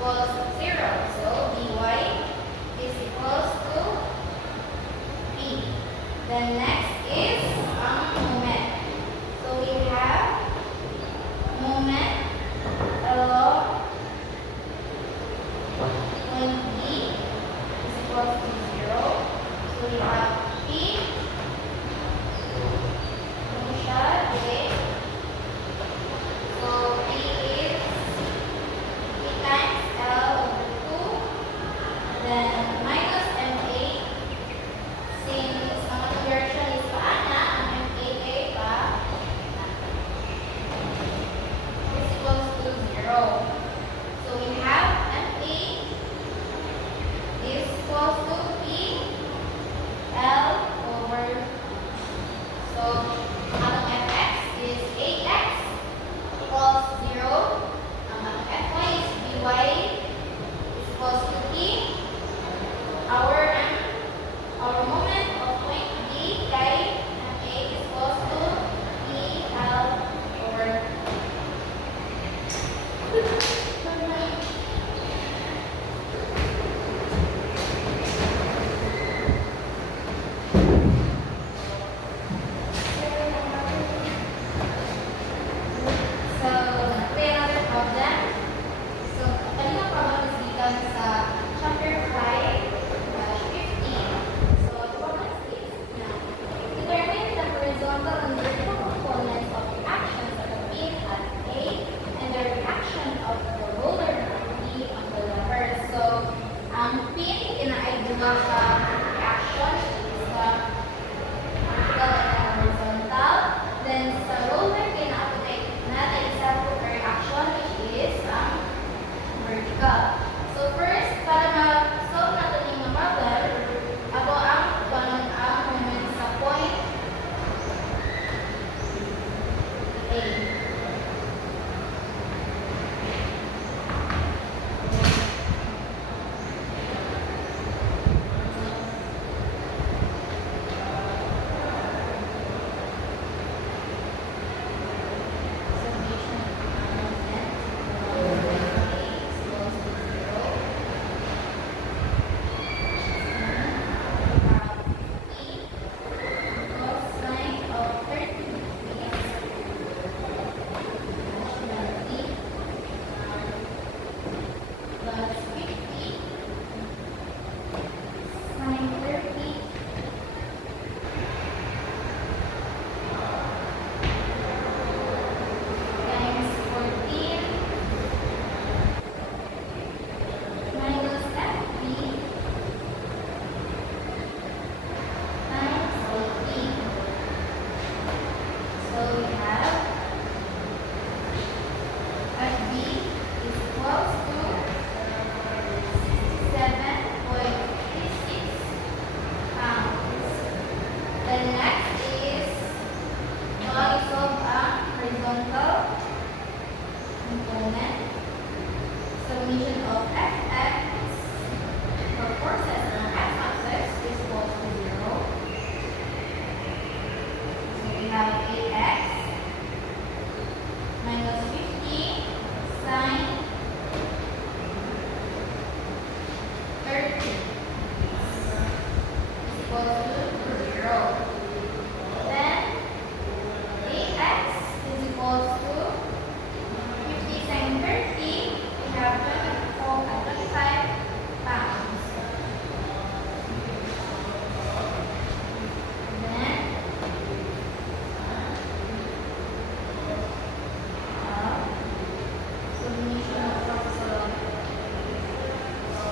equals 0. So dy is equals to p. Then next is moment. So we have moment along when p is equals to 0. So we have p siya, okay? So p is p times L over 2. Then minus MA. Since ang conversion is paana, ang MA pa is equals to 0. So we have MA is equals to P L over. So ang fx is ax equals 0. Ang fy is by is equals to P. Our moment of point D kay MA is equals to PL over. So, play another problem. So, kanina problem is given sa chapter 5-15. So, the problem is now, determine the horizontal and vertical components of reactions of a pin at A and the reaction of the roller at B on the lever. So, ang pin, ina-ay duwa sa reaction is the vertical and horizontal. Then, sa roller, ina-apply natin isa po reaction which is vertical. So first, para ma-solve natin yung problem, ako ang ganun ang moment sa point A.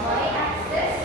Y-axis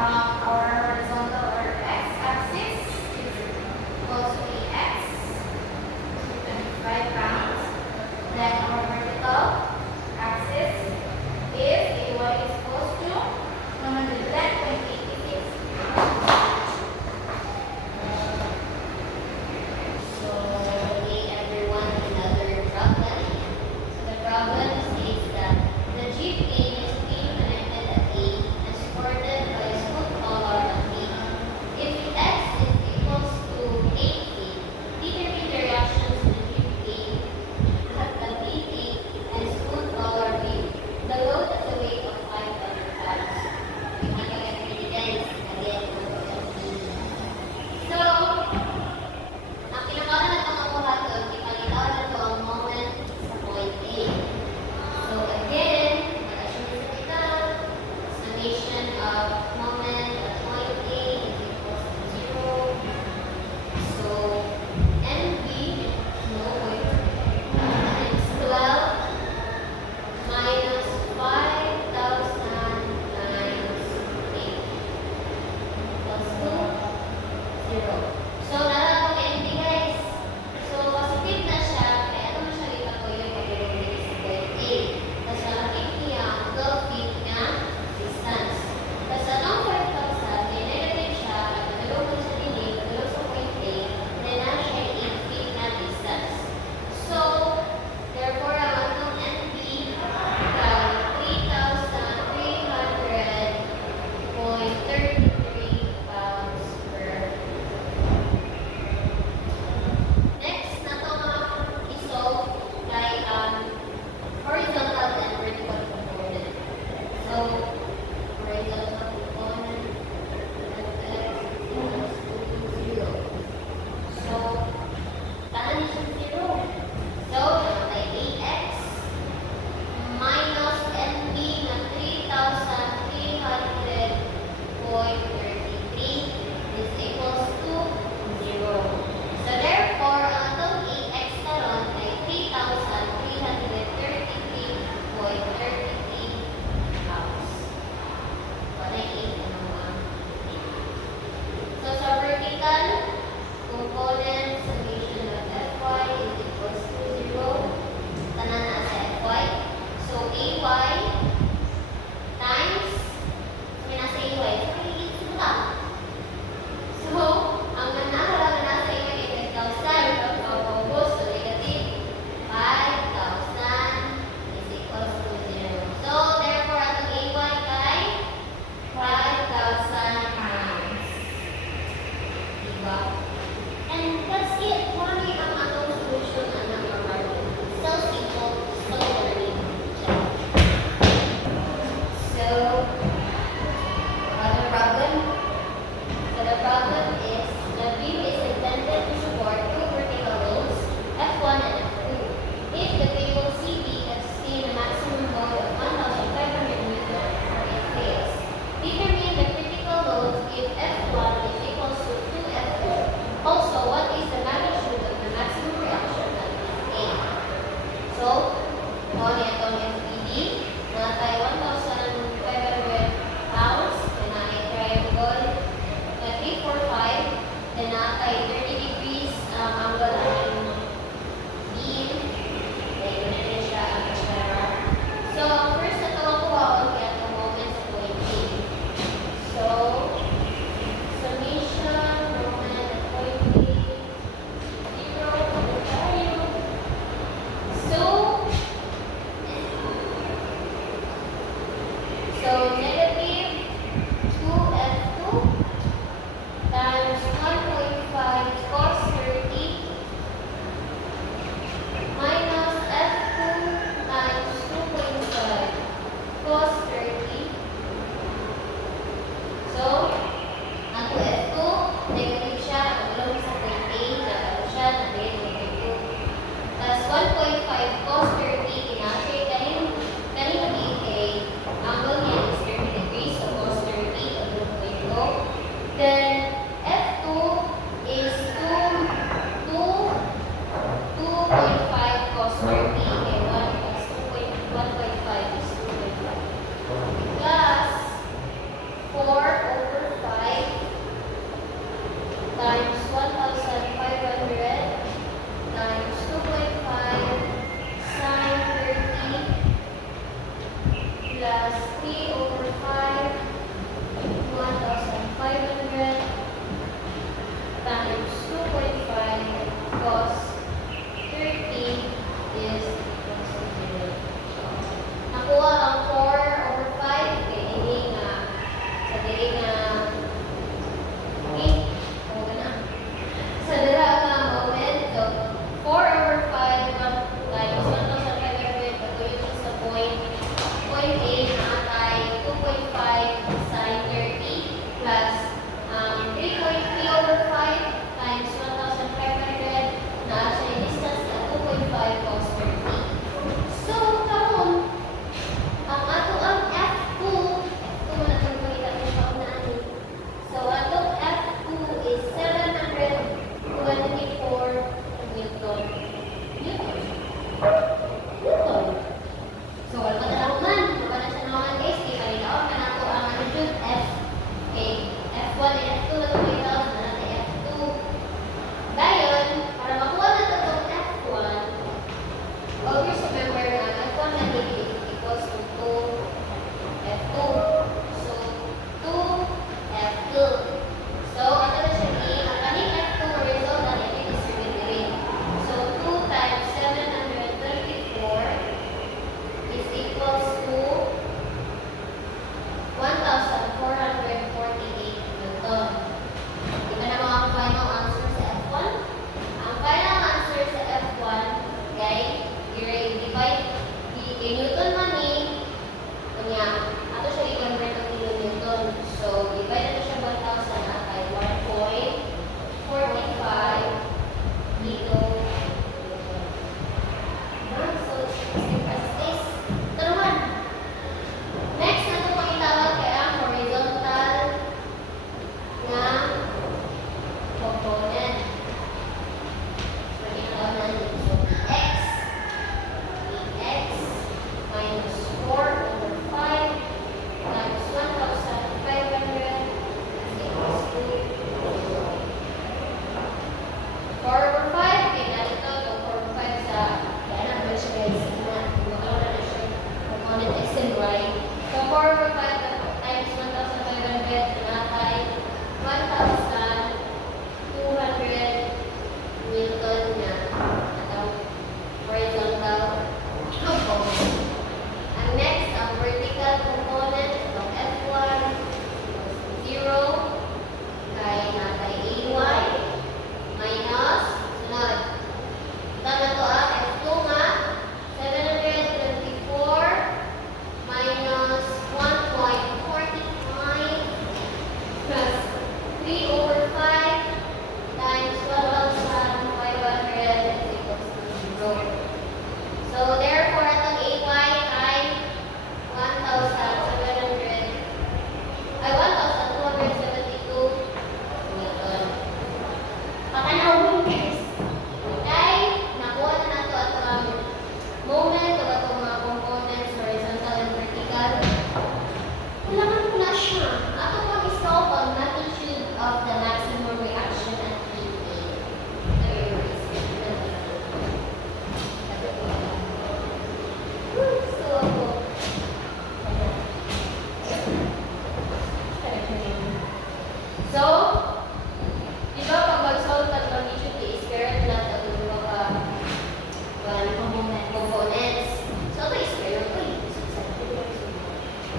Our horizontal or x-axis is equal to ax, 25 pounds. Then our vertical axis is ay is equals to 110.86 pounds. So, okay, everyone, another problem. So, the problem states that the jeep game is being connected at A and supported by a school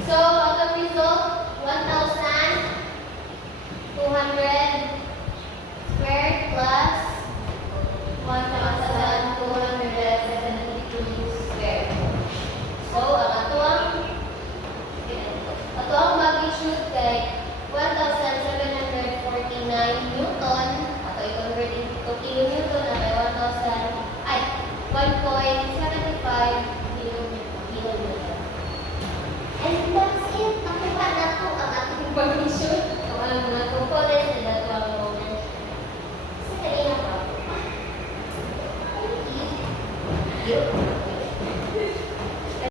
So, ang result, 1,200 squared plus 1,272 squared. So, ang atuang magnitude kay 1,749 Newton. Ato i-convert into kilonewton na kay 1.75 kilonewton. And that's it. Nakuha na to ang ating magnitude. Kung alam mo na ito po rin, sila ito ang moment. Sa kanina pa. Thank you.